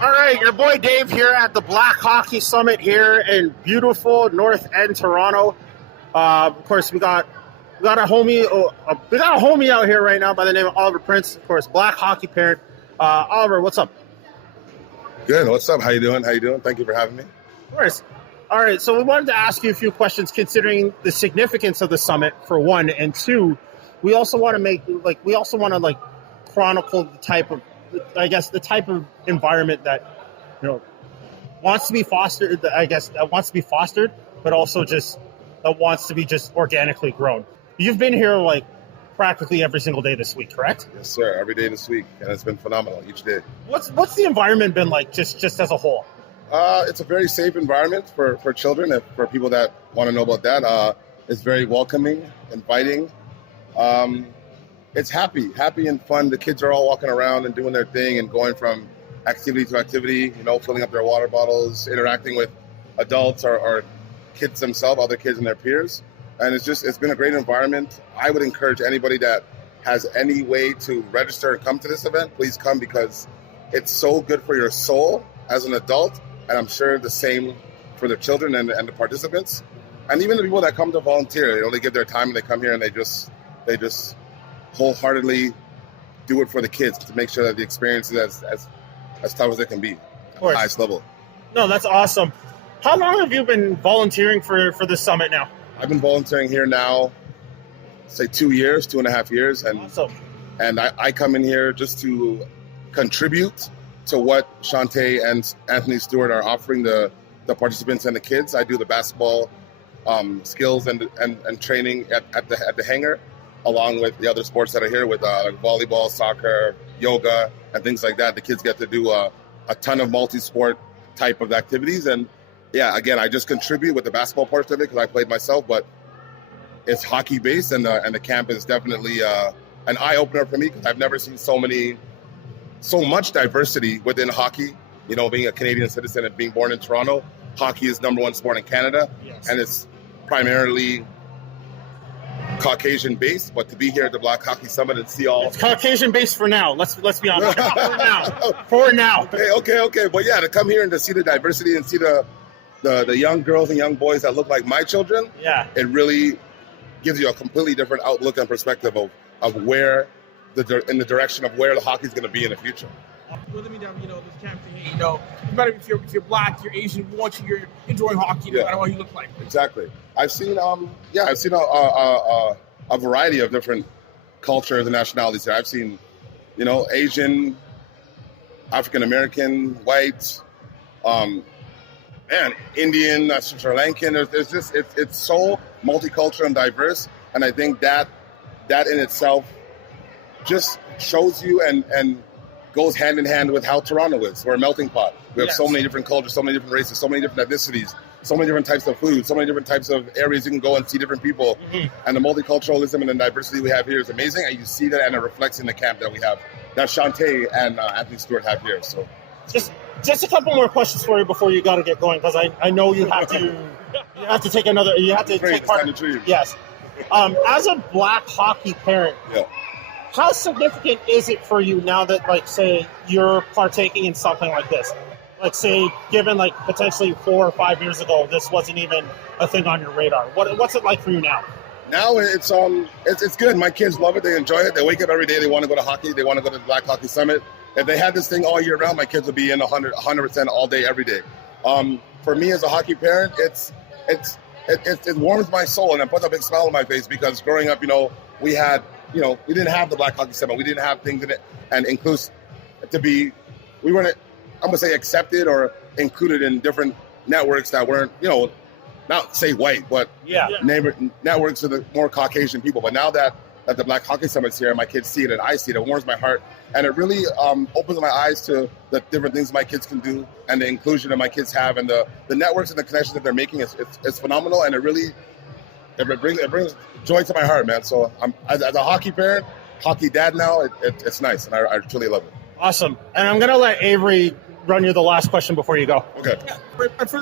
All right, your boy Dave here at the Black Hockey Summit here in beautiful North End, Toronto. Of course, we got a homie out here right now by the name of Oliver Prince. Of course, Black Hockey parent. Oliver, what's up? Good. What's up? How you doing? Thank you for having me. Of course. All right, so we wanted to ask you a few questions considering the significance of the summit, for one, and two, we also want to chronicle the type of environment that wants to be fostered. But also just that wants to be just organically grown. You've been here practically every single day this week, correct? Yes, sir. Every day this week, and it's been phenomenal each day. What's the environment been like, just as a whole? It's a very safe environment for children and for people that want to know about that. It's very welcoming, inviting. It's happy and fun. The kids are all walking around and doing their thing and going from activity to activity, filling up their water bottles, interacting with adults or kids themselves, other kids and their peers. And it's been a great environment. I would encourage anybody that has any way to register and come to this event, please come, because it's so good for your soul as an adult. And I'm sure the same for the children and the participants. And even the people that come to volunteer, they give their time and they come here and they just wholeheartedly do it for the kids to make sure that the experience is as tough as it can be at the highest level. No, that's awesome. How long have you been volunteering for this summit now? I've been volunteering here now, say 2.5 years. And awesome. And I come in here just to contribute to what Shantae and Anthony Stewart are offering the participants and the kids. I do the basketball skills and training at the hangar, along with the other sports that are here with volleyball, soccer, yoga, and things like that. The kids get to do a ton of multi-sport type of activities. And yeah, again, I just contribute with the basketball portion of it because I played myself, but it's hockey based, and the camp is definitely an eye opener for me because I've never seen so much diversity within hockey. Being a Canadian citizen and being born in Toronto, hockey is number one sport in Canada. Yes. And it's primarily Caucasian based, but to be here at the Black Hockey Summit and see all... It's Caucasian based for now. Let's be honest. For now. Okay. But yeah, to come here and to see the diversity and see the young girls and young boys that look like my children, it really gives you a completely different outlook and perspective of where in the direction of where the hockey's going to be in the future. Well, let me know, this campaign, no matter if you're black, you're Asian, you're enjoying hockey, no matter what you look like. Exactly. I've seen a variety of different cultures and nationalities here. I've seen, Asian, African American, white, Indian, Sri Lankan. It's so multicultural and diverse, and I think that in itself just shows you and goes hand in hand with how Toronto is. We're a melting pot. We have so many different cultures, so many different races, so many different ethnicities, so many different types of food, so many different types of areas you can go and see different people. Mm-hmm. And the multiculturalism and the diversity we have here is amazing, and you see that, and it reflects in the camp that we have, that Shantae and Anthony Stewart have here. So, just a couple more questions for you before you got to get going, because I know you have to take another. You have to take part. Yes. As a Black hockey parent. Yeah. How significant is it for you now that, say, you're partaking in something like this? Say, given, potentially 4 or 5 years ago, this wasn't even a thing on your radar. What's it like for you now? Now it's good. My kids love it. They enjoy it. They wake up every day. They want to go to hockey. They want to go to the Black Hockey Summit. If they had this thing all year round, my kids would be in 100% all day, every day. For me as a hockey parent, it warms my soul, and it puts a big smile on my face, because growing up, we had... we didn't have the Black Hockey Summit. We didn't have things in it and we weren't, I'm going to say, accepted or included in different networks that weren't, not say white, but networks of the more Caucasian people. But now that the Black Hockey Summit's here and my kids see it and I see it, it warms my heart. And it really opens my eyes to the different things my kids can do and the inclusion that my kids have, and the networks and the connections that they're making. It's phenomenal, and it brings joy to my heart, man. So as a hockey parent, hockey dad now, it's nice, and I truly love it. Awesome. And I'm going to let Avry run you the last question before you go. Okay.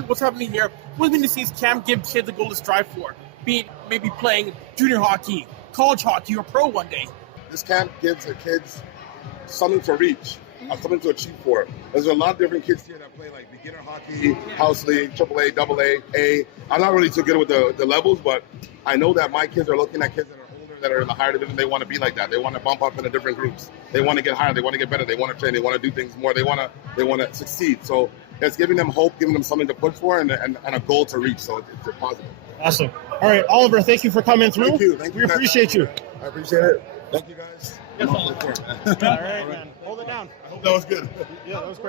What's happening here? What do you see camp give kids a goal to strive for? Be it maybe playing junior hockey, college hockey, or pro one day. This camp gives the kids something to reach. something to achieve for. There's a lot of different kids here that play like beginner hockey, house league, AAA, AA, A. I'm not really too good with the levels, but I know that my kids are looking at kids that are older, that are in the higher division. They want to be like that. They want to bump up into different groups. They want to get higher. They want to get better. They want to train. They want to do things more. They want to succeed. So it's giving them hope, giving them something to push for, and a goal to reach. So it's a positive. Awesome. All right, Oliver, thank you for coming through. Thank you. We appreciate you. I appreciate it. Thank you, guys. All right, man. Hold it down. I hope that was good. Yeah, that was great.